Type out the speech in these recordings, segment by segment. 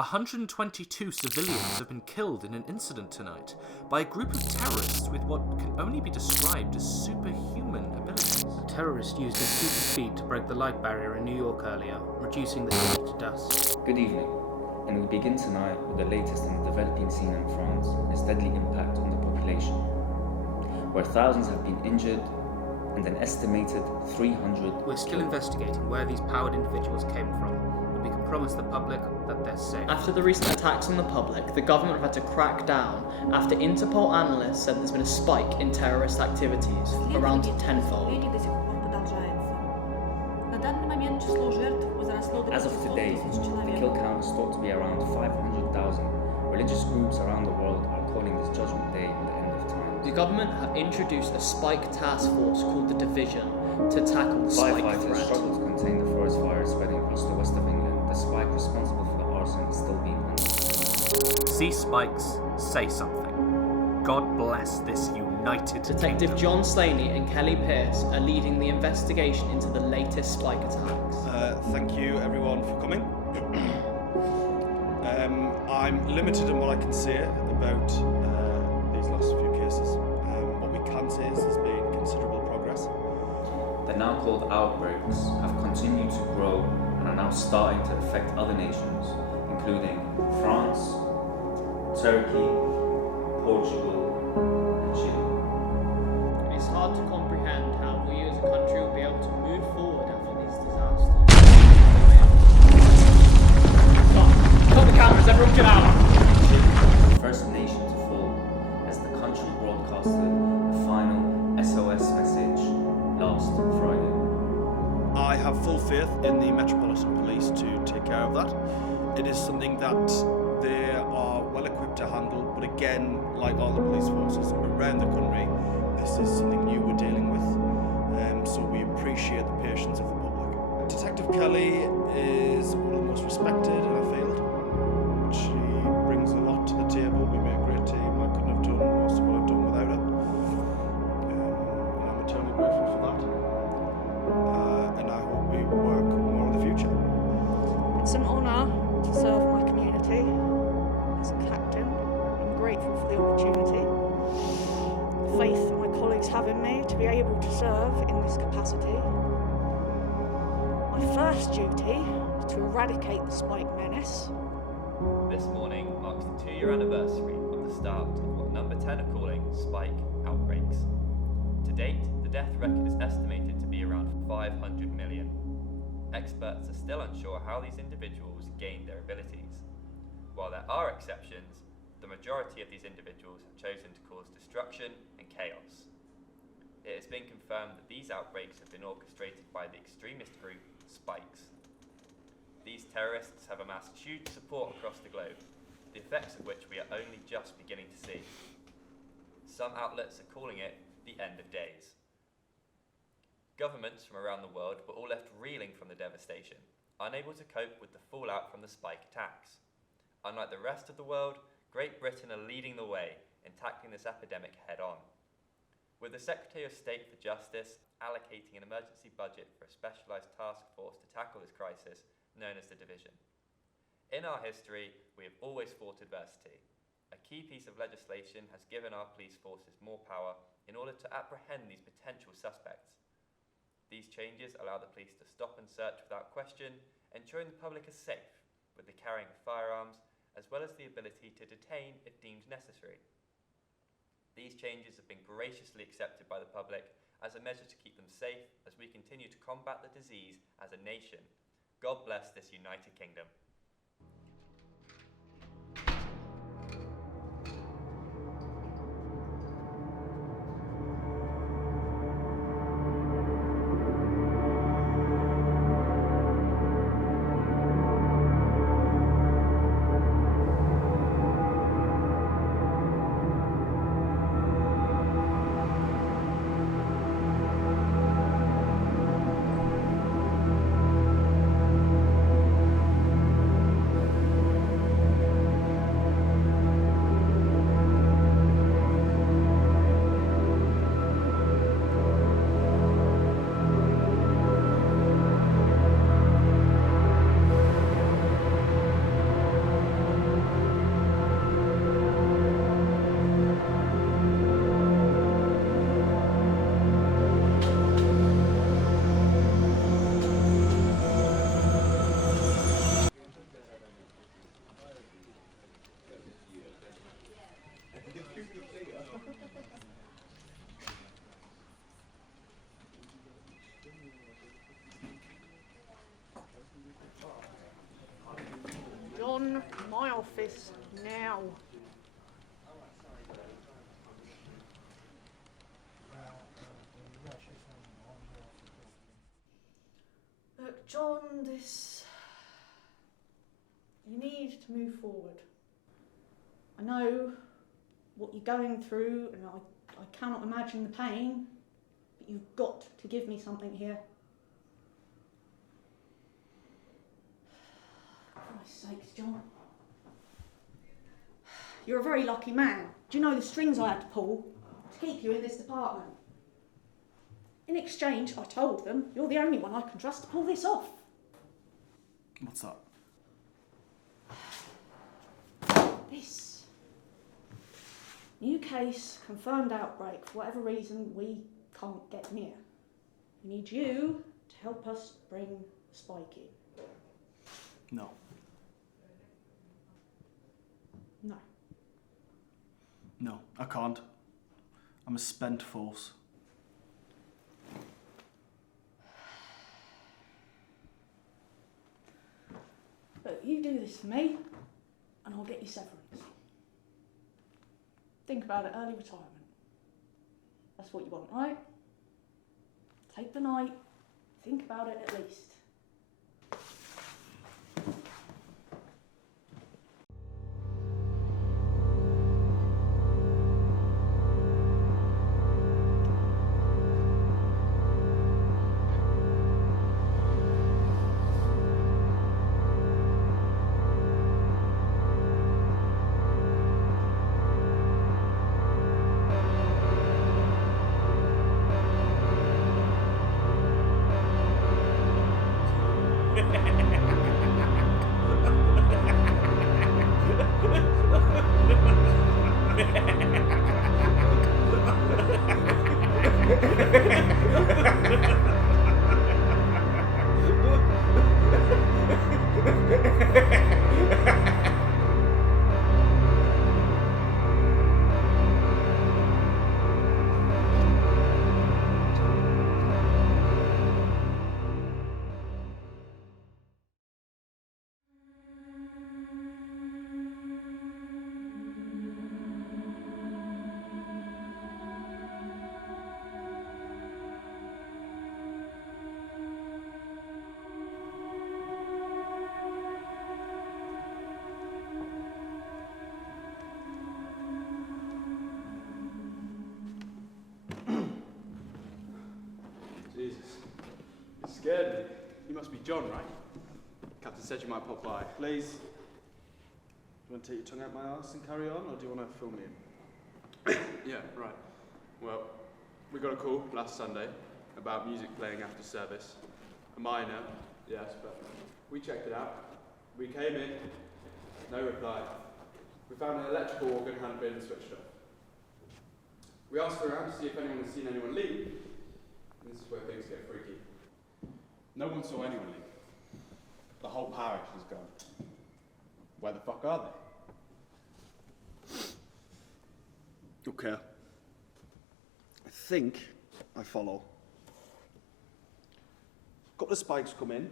122 civilians have been killed in an incident tonight by a group of terrorists with what can only be described as superhuman abilities. The terrorists used their super speed to break the light barrier in New York earlier, reducing the city to dust. Good evening, and we begin tonight with the latest in the developing scene in France and its deadly impact on the population, where thousands have been injured and an estimated 300... We're still investigating where these powered individuals came from, but we can promise the public that they're safe. After the recent attacks on the public, the government have had to crack down after Interpol analysts said there's been a spike in terrorist activities, around tenfold. As of today, the kill count is thought to be around 500,000. Religious groups around the world are calling this Judgment Day the end of time. The government have introduced a spike task force called the Division to tackle the spike Firefighters threat. struggle to contain the forest fire spreading across the west of England. The spike responsible for the arson is still being hunted. See spikes, say something. God bless this united Detective kingdom. John Slaney and Kelly Pierce are leading the investigation into the latest spike attacks. Thank you everyone for coming. I'm limited in what I can say about these last few cases. What we can say is there's been considerable progress. The now called outbreaks have continued to grow and are now starting to affect other nations, including France, Turkey, Portugal, and Chile. It's hard to comprehend how we as a country will be able to move forward after these disasters. Cut the cameras, everyone get out! The first nation to fall as the country broadcasted the final SOS message last Friday. I have full faith in the Metropolitan Police to take care of that. It is something that they are well equipped to handle, but again, like all the police forces around the country, this is something new we're dealing with, so we appreciate the patience of the public. Detective Kelly is one of the most respected in our field. She brings a lot to the table. We make a great team. I couldn't have done most of what I've done without her. And I'm eternally grateful for that. And I hope we work more in the future. It's an honour to serve my community as a captain. I'm grateful for the opportunity, the faith that my colleagues have in me to be able to serve in this capacity. My first duty is to eradicate the spike menace. This morning marks the 2-year anniversary of the start of what Number 10 are calling spike outbreaks. To date, the death record is estimated to be around 500 million. Experts are still unsure how these individuals gained their abilities. While there are exceptions, the majority of these individuals have chosen to cause destruction and chaos. It has been confirmed that these outbreaks have been orchestrated by the extremist group Spikes. These terrorists have amassed huge support across the globe, the effects of which we are only just beginning to see. Some outlets are calling it the end of days. Governments from around the world were all left reeling from the devastation, unable to cope with the fallout from the spike attacks. Unlike the rest of the world, Great Britain are leading the way in tackling this epidemic head-on, with the Secretary of State for Justice allocating an emergency budget for a specialised task force to tackle this crisis, known as the Division. In our history, we have always fought adversity. A key piece of legislation has given our police forces more power in order to apprehend these potential suspects. These changes allow the police to stop and search without question, ensuring the public is safe with the carrying of firearms, as well as the ability to detain if deemed necessary. These changes have been graciously accepted by the public as a measure to keep them safe as we continue to combat the disease as a nation. God bless this United Kingdom. John, my office now. Look, John, you need to move forward. I know what you're going through, and I cannot imagine the pain, but you've got to give me something here. For Christ's sakes, John. You're a very lucky man. Do you know the strings I had to pull to keep you in this department? In exchange, I told them, you're the only one I can trust to pull this off. What's that? This. New case, confirmed outbreak. For whatever reason, we can't get near. We need you to help us bring Spike in. No. No. No, I can't. I'm a spent force. But you do this for me, and I'll get you severance. Think about it, early retirement. That's what you want, right? Take the night, think about it at least. Scared me. You must be John, right? Captain said you might pop by. Please. Do you want to take your tongue out my arse and carry on, or do you want to fill me in? Yeah, right. Well, we got a call last Sunday about music playing after service. A minor, yes, but we checked it out. We came in, no reply. We found an electrical organ hadn't been switched off. We asked around to see if anyone had seen anyone leave. And this is where things get freaky. No one saw anyone leave. The whole parish is gone. Where the fuck are they? Okay. I think I follow. A couple of spikes come in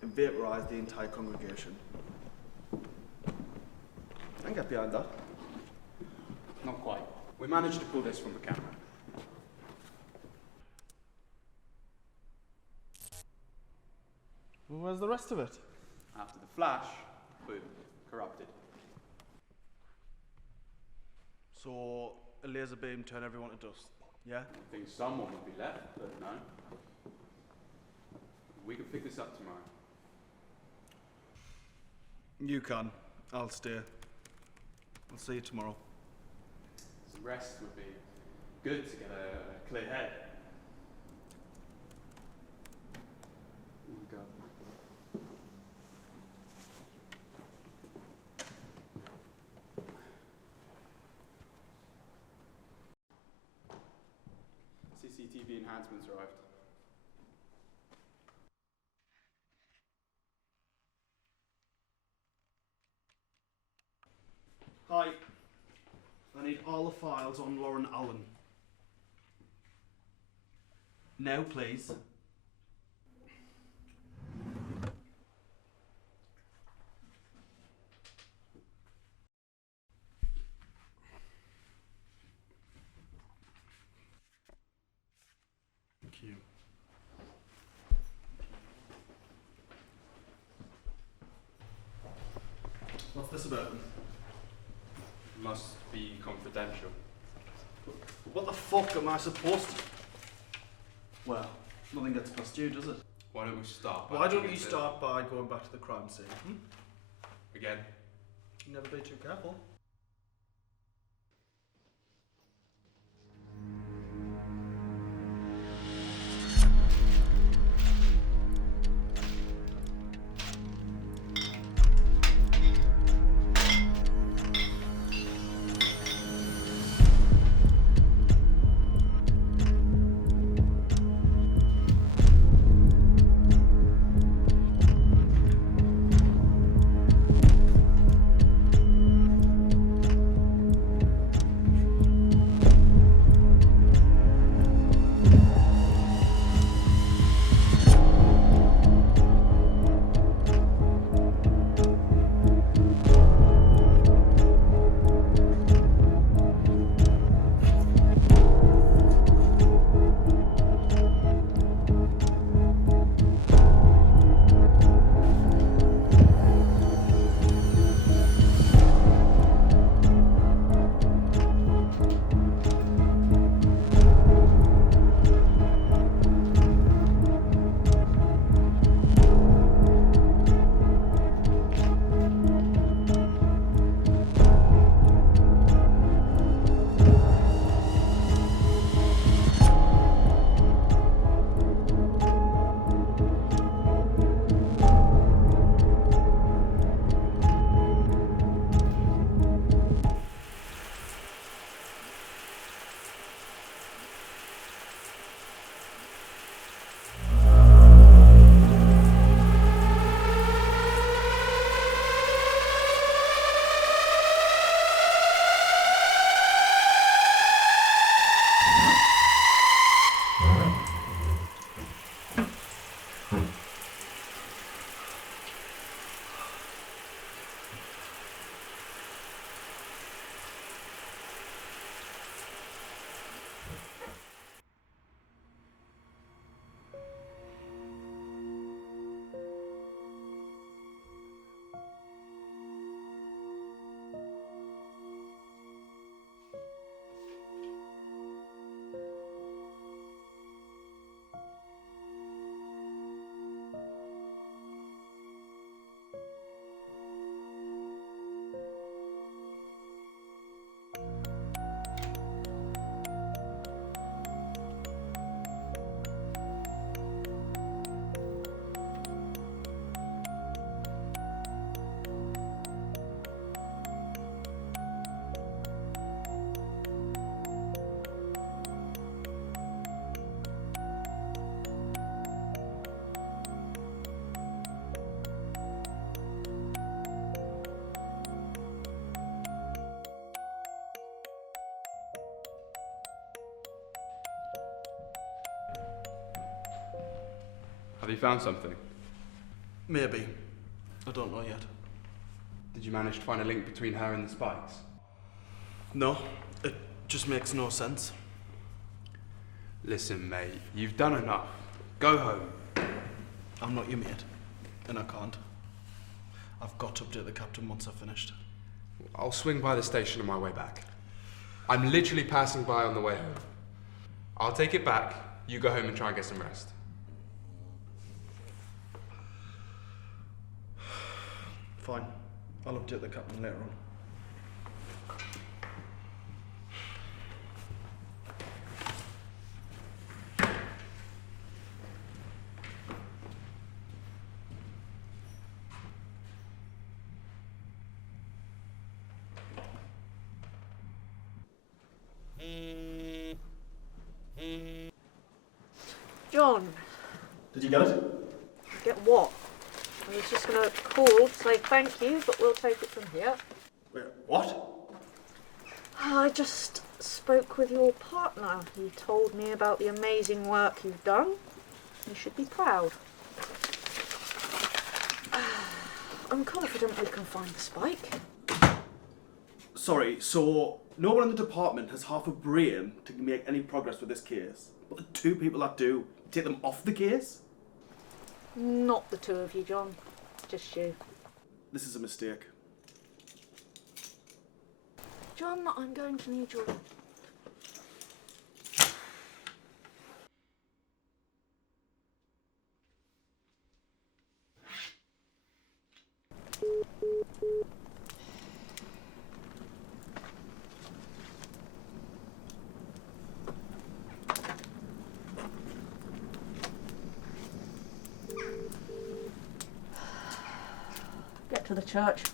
and vaporise the entire congregation. I can get behind that. Not quite. We managed to pull this from the camera. Well, where's the rest of it? After the flash, boom, corrupted. So, a laser beam turned everyone to dust, yeah? I think someone would be left, but no. We can pick this up tomorrow. You can. I'll stay. I'll see you tomorrow. Some rest would be good to get a clear head. Oh my God. CCTV enhancements arrived. Hi. I need all the files on Lauren Allen. Now, please. this about? Must be confidential. What the fuck am I supposed to? Well, nothing gets past you, does it? Why don't we start? by Why don't looking you into- start by going back to the crime scene? Again? Never be too careful. Have you found something? Maybe. I don't know yet. Did you manage to find a link between her and the spikes? No, it just makes no sense. Listen, mate, you've done enough. Go home. I'm not your mate, and I can't. I've got to update the captain once I've finished. I'll swing by the station on my way back. I'm literally passing by on the way home. I'll take it back. You go home and try and get some rest. Fine. I'll update the captain later on. John, Did you get it? get what? I was just going to call to say thank you, but we'll take it from here. Wait, what? I just spoke with your partner. He told me about the amazing work you've done. You should be proud. I'm confident we can find the spike. Sorry, so no one in the department has half a brain to make any progress with this case. But the two people that do, take them off the case? Not the two of you, John. Just you. This is a mistake. John, I'm going to need your... Get to the church.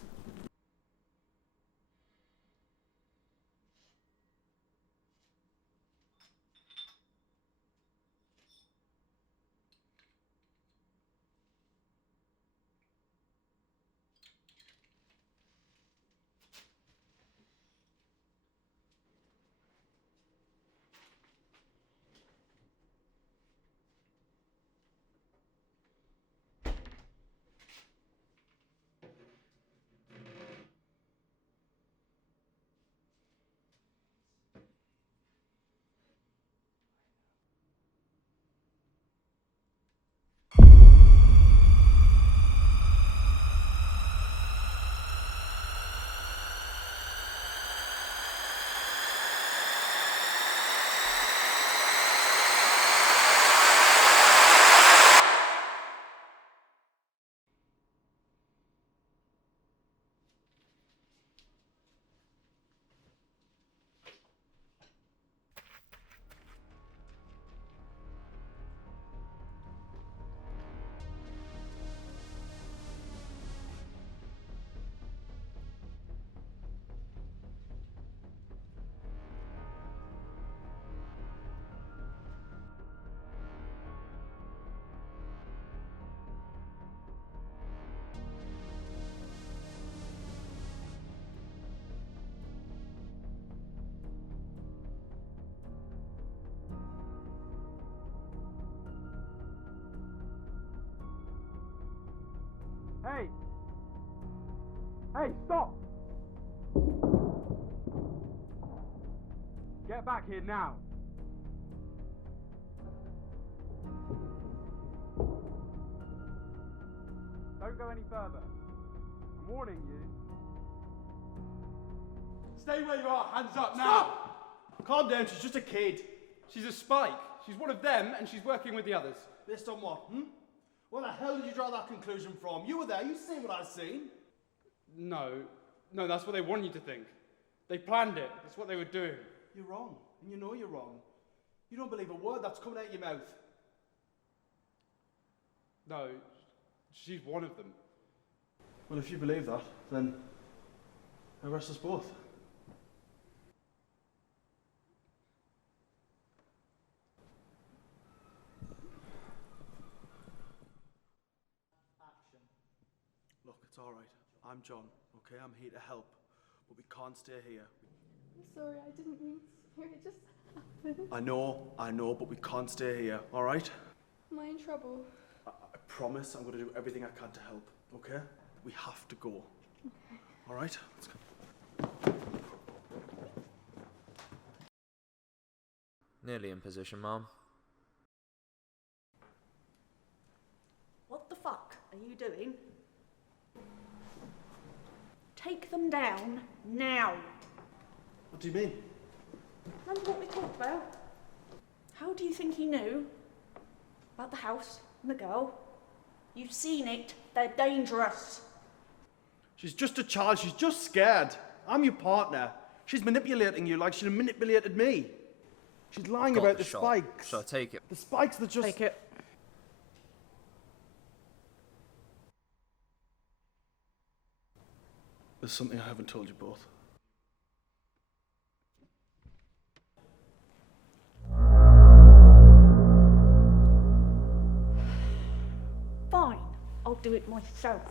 Hey! Hey, stop! Get back here now! Don't go any further. I'm warning you. Stay where you are, hands up now! Stop! Calm down, she's just a kid. She's a spike. She's one of them and she's working with the others. Based on what, Where the hell did you draw that conclusion from? You were there, you see what I've seen. No, that's what they want you to think. They planned it. That's what they were doing. You're wrong, and you know you're wrong. You don't believe a word that's coming out of your mouth. No, she's one of them. Well, if you believe that, then arrest us both. Look, it's all right. I'm John, okay? I'm here to help. But we can't stay here. I'm sorry, I didn't mean to. It just happened. I know, but we can't stay here, all right? Am I in trouble? I promise I'm going to do everything I can to help, okay? We have to go. Okay. All right? Let's go. Nearly in position, Mom. What the fuck are you doing? Take them down now. What do you mean? Remember what we talked about? How do you think he knew about the house and the girl? You've seen it. They're dangerous. She's just a child. She's just scared. I'm your partner. She's manipulating you like she manipulated me. She's lying about the spikes. Shall I take it? The spikes that just... Take it. There's something I haven't told you both. Fine. I'll do it myself.